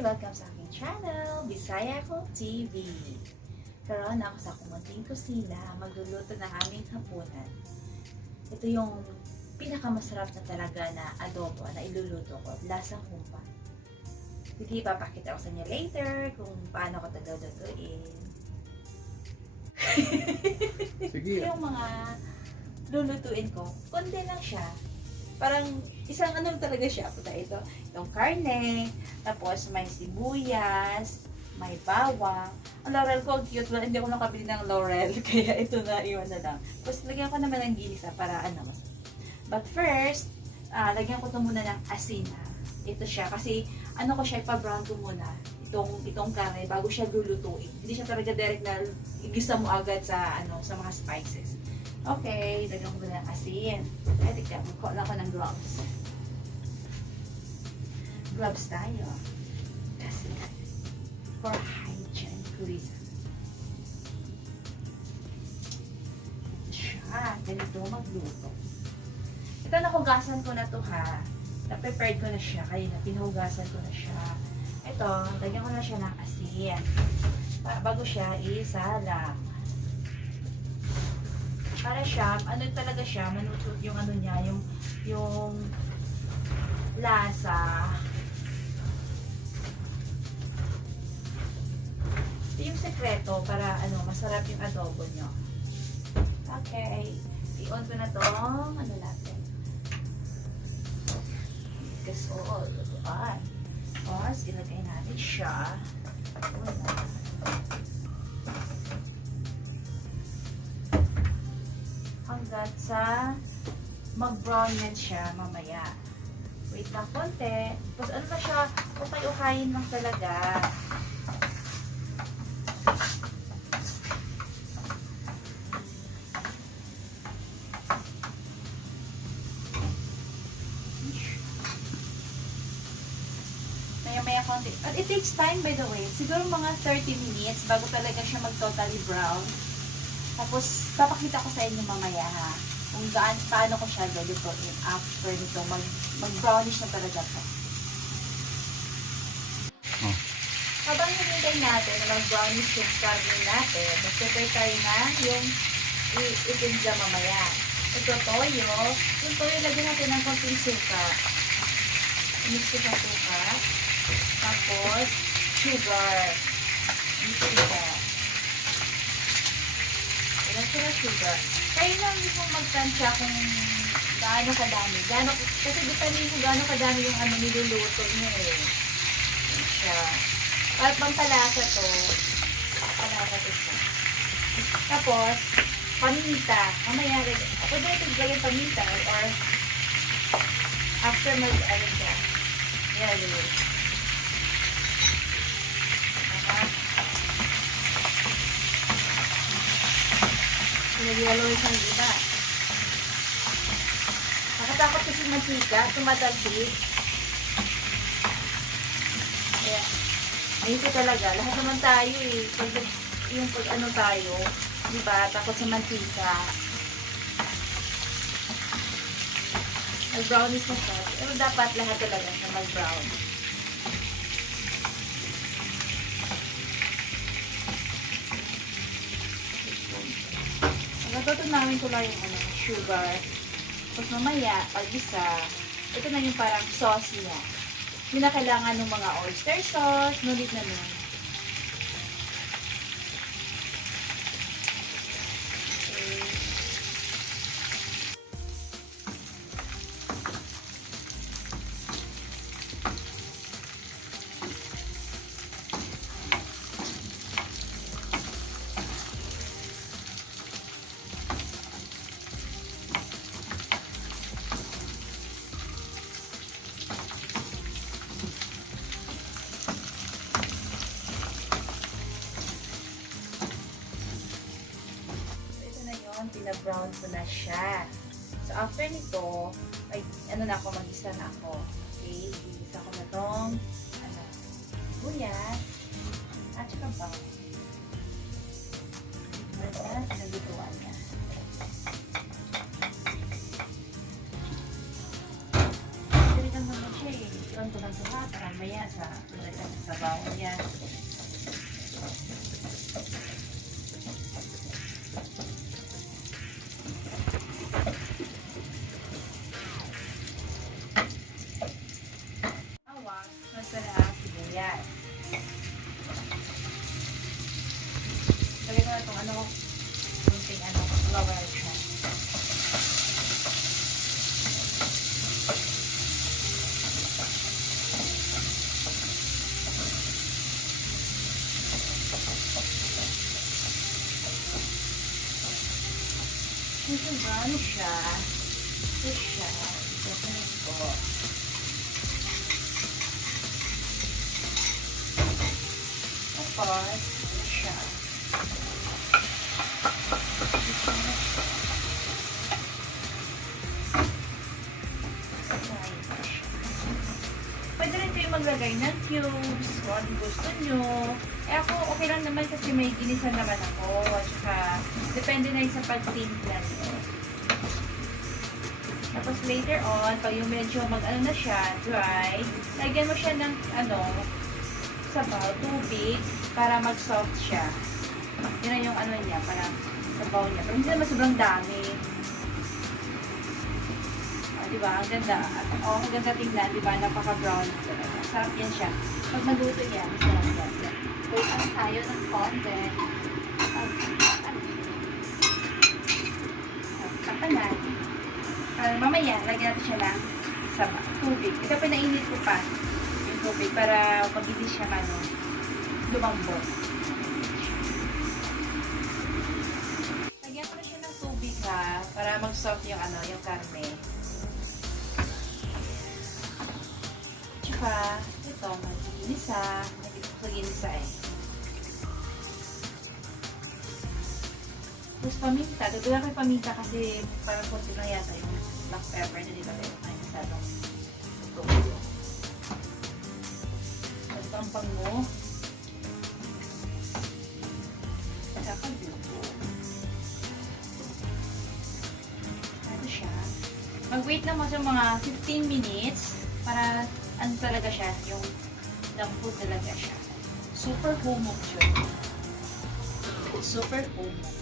Welcome sa aking channel, Bisaya Ako TV. Karoon ako sa kumunting kusina, magluluto ng aming hapunan. Ito yung pinakamasarap na talaga na adobo na iluluto ko, lasang humpa. Sige, papakita ko sa inyo later kung paano ko ito lulutuin. Sige. Yung mga lulutuin ko, konti lang siya. Parang isang ano talaga siya. Itong karne, tapos may sibuyas, may bawang. Ang laurel ko, cute lang. Hindi ako nakabili ng laurel, kaya ito na, iwan na lang. Tapos lagyan ko naman ng ginisa para ano mas. But first, lagyan ko ito muna ng asin. Ito siya, kasi ano ko siya, ipa-brown ko muna. Itong karne, bago siya lulutuin. Hindi siya talaga direct na igisa mo agad sa, sa mga spices. Okay, lagyan ko muna ng asin. Ay, tignan, magkuha ako ng gloves. Gloves tayo. Kasi, for hygiene reason. Siya, ganito magluto. Ito, nahugasan ko na to ha. Na-prepared ko na siya. Kaya pinahugasan ko na siya. Ito, lagyan ko na siya ng asin. Bago siya isalang. Para siya, ano talaga siya, manusot yung ano niya, yung lasa. Ito yung sekreto para masarap yung adobo nyo. Okay. I-on ko na tong natin. Gasol. Lutuan. Tapos, ilagay natin siya. Hanggat sa mag-brown yan siya mamaya. Wait lang konti. Tapos ano na siya, ukay-ukayin lang talaga. Maya-maya konti. At it takes time by the way. Siguro mga 30 minutes bago talaga siya mag-totally brown. Tapos, papakita ko sa inyo mamaya ha, kung paano ko siya lulutuin after nito, mag-brownish na talaga to. Oh. Habang hinintay natin na mag-brownish yung karne natin, mag-prepare tayo na yung itimpla mamaya. Ito toyo. Yung toyo, lagyan natin ng konting suka. Mix ko sa suka. Tapos, sugar. Mix ko siya. Ilan sila sugar. Kayo lang mismo magtansya kung gaano kadami. Kasi depende kung gaano kadami yung niluluto nyo eh. Yan siya. Para pampalasa to. Pampalasa to siya. Tapos, paminta. Mamaya, pwede natin gawin paminta or after siya. Yan. Nagyalo isang iba. Nakatakot kasi mantika, tumatalsik. Kaya, ayun ko talaga. Lahat naman tayo eh. Pag ano tayo, diba, takot sa mantika. Mag-brownies na siya. Pero dapat lahat talaga na mag-brown. Natutunawin ko lang yung sugar. Tapos mamaya, pag isa, ito na yung parang sauce niya. Hindi na kailangan ng mga oyster sauce, no need na nun. Pina-brown ko na siya. So, after nito, mag-isa na ako. Okay? Igisa ko na itong, buyas, at saka bawang. Ayan, nalutuan niya. Pwede lang naman siya eh. Iwan ko lang sa hata. Mamaya sa sabaw niya. Bawang, masarap, sibuyas. Lagyan ko na itong kunting flour siya. Ito ba? Ano siya? Ito siya. Ito ko. Tapos, ito siya. Pwede rin kayo maglagay ng cubes kung ano gusto nyo. Eh ako, okay lang naman kasi may ginisa naman ako. At saka, depende na yun sa pagtimpla nyo. Tapos later on, pag yung medyo na siya, dry, lagyan mo siya ng sabaw, tubig, para mag-soft siya. Yun na yung niya, parang sabaw niya. Pero hindi naman sobrang dami. Diba? Ang ganda. Ang ganda tingnan, diba? Napaka-brown. Sarap yan siya. Pag magluto yan, sarap yan. Wait tayo ng konti. Kapanan. Mamaya, lagyan natin siya ng tubig. Ito pinainit ko pa yung tubig para magilis siya lumambot. Lagyan ko na siya ng tubig para mag-soft yung yung karne. Tsaka, ito, mag-ginisa. Mag-ginisa eh. Tapos paminta. Dagdagan ko yung paminta kasi parang konti lang yata yung black pepper na dito. Ay, masyadong tuyo. Ito ang pango. Tsaka dito. Ano siya? Mag-wait lang mo sa mga 15 minutes para talaga siya, yung dampot talaga siya. Super humog siya. Super humog.